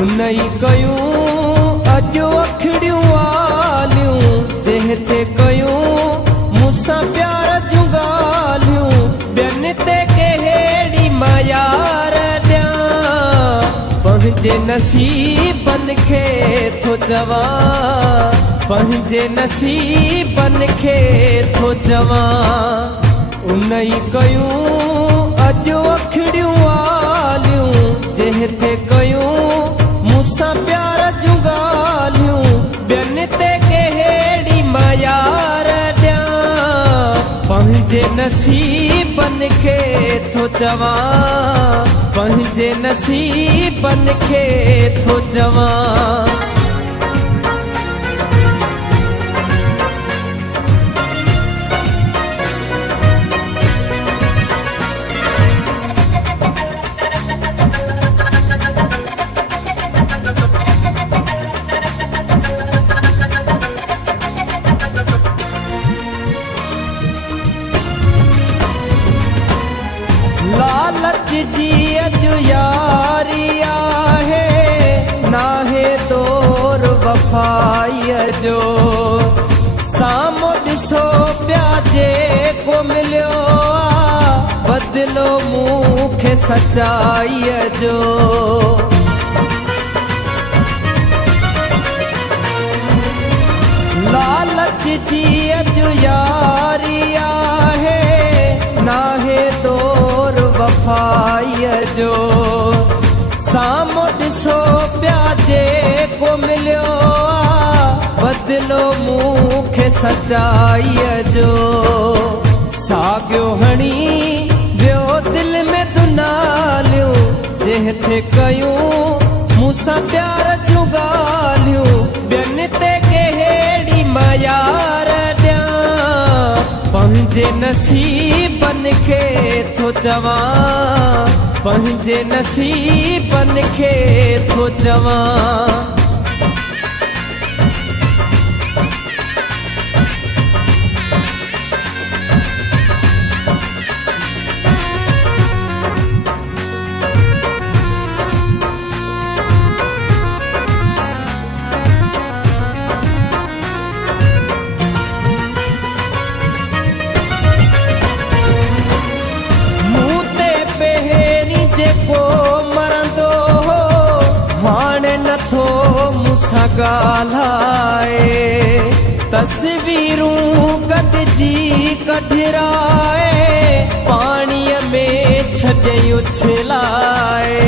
उनई कयूं अॼु अखड़ियूं वालियूं जंहिं ते कयूं मूंसां प्यार जूं ॻाल्हियूं ॿियनि ते कहिड़ी मयार ॾियां पंहिंजे नसीबनि खे थो चवां पंहिंजे नसीबनि खे थो चवां उनई कयूं अॼु अखड़ियूं वालियूं जंहिं ते कयूं मूंसां प्यार जूं ॻाल्हियूं ॿियनि ते कहिड़ी मयार ॾियां पंहिंजे नसीबनि खे थो चवां पंहिंजे नसीबनि खे थो चवां लालच जी अॼु यारी आहे नाहे दौर वफ़ाईअ जो साम्हूं ॾिसो पिया जेको मिलियो आहे बदिलो मूंखे सचाईअ जो लालच जी अॼु यारी आहे नाहे दौर वफ़ाईअ जो साम्हूं ॾिसो पिया जेको मिलियो आहे बदिलो मूंखे सचाईअ जो साॻियो हणी वियो दिलि में दुनालियूं जंहिं ते कयूं मूंसां प्यार जूं ॻाल्हियूं ॿियनि ते कहिड़ी मयार ॾियां पंहिंजे नसीबनि खे थो चवां पंहिंजे नसीबनि खे थो चवां मरंदो हाणे नथो मूंसां ॻाल्हाए तस्वीरूं गॾिजी कढराए पाणीअ में छॾियो उछलाए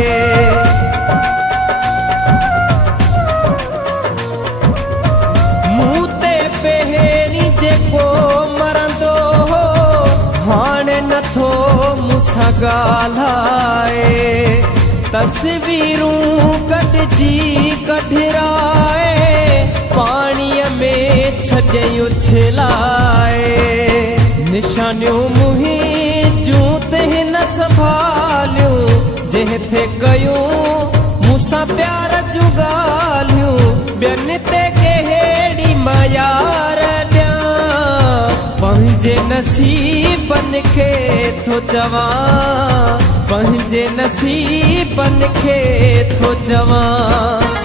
मूं ते पहिरीं जेको मरंदो हाणे नथो मूंसां ॻाल्हाए तस्वीरूं गॾिजी कढराए पाणीअ में छॾियो उछलाए निशानियूं मुंहिंजूं ते न संभालियूं जंहिं ते कयूं मूंसां प्यार जूं ॻाल्हियूं ॿियनि ते कहिड़ी मयार ॾियां पंहिंजे नसीबनि खे थो चवां पंहिंजे नसीबनि खे थो चवां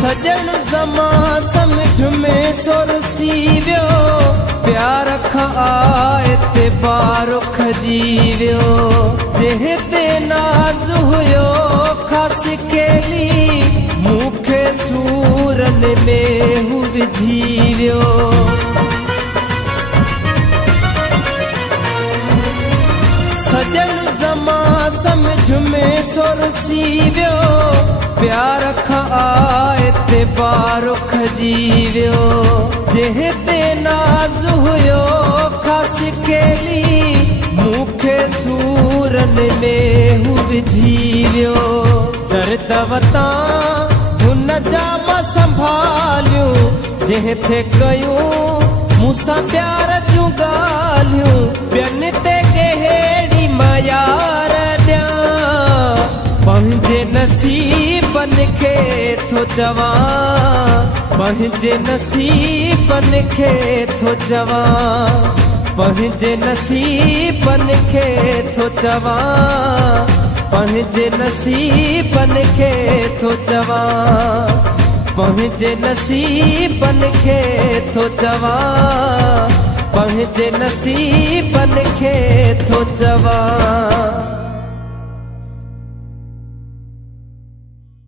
सजन ज़मा समझ में सुरसी वियो प्यार खां एतबार खजी वियो जंहिं ते नाज़ हुयो ख़ासि केली मूंखे सूरनि में हू विझी वियो सजन ज़मा समझ में सुरसी वियो प्यार खां एतबार खजी वियो जंहिं ते नाज़ हुयो ख़ासि केली मूंखे सूरनि में हू विझी वियो दर्द वतां हुन जा मां संभालियूं जंहिं ते कयूं मूंसां प्यार जूं ॻाल्हियूं ॿियनि ते कहिड़ी मयार ॾियां पंहिंजे नसीबनि खे थो चवां पंहिंजे नसीबनि खे थो चवां पंहिंजे नसीबनि खे थो चवां पंहिंजे नसीबनि खे थो चवां पंहिंजे नसीबनि खे थो चवां पंहिंजे नसीबनि खे थो चवां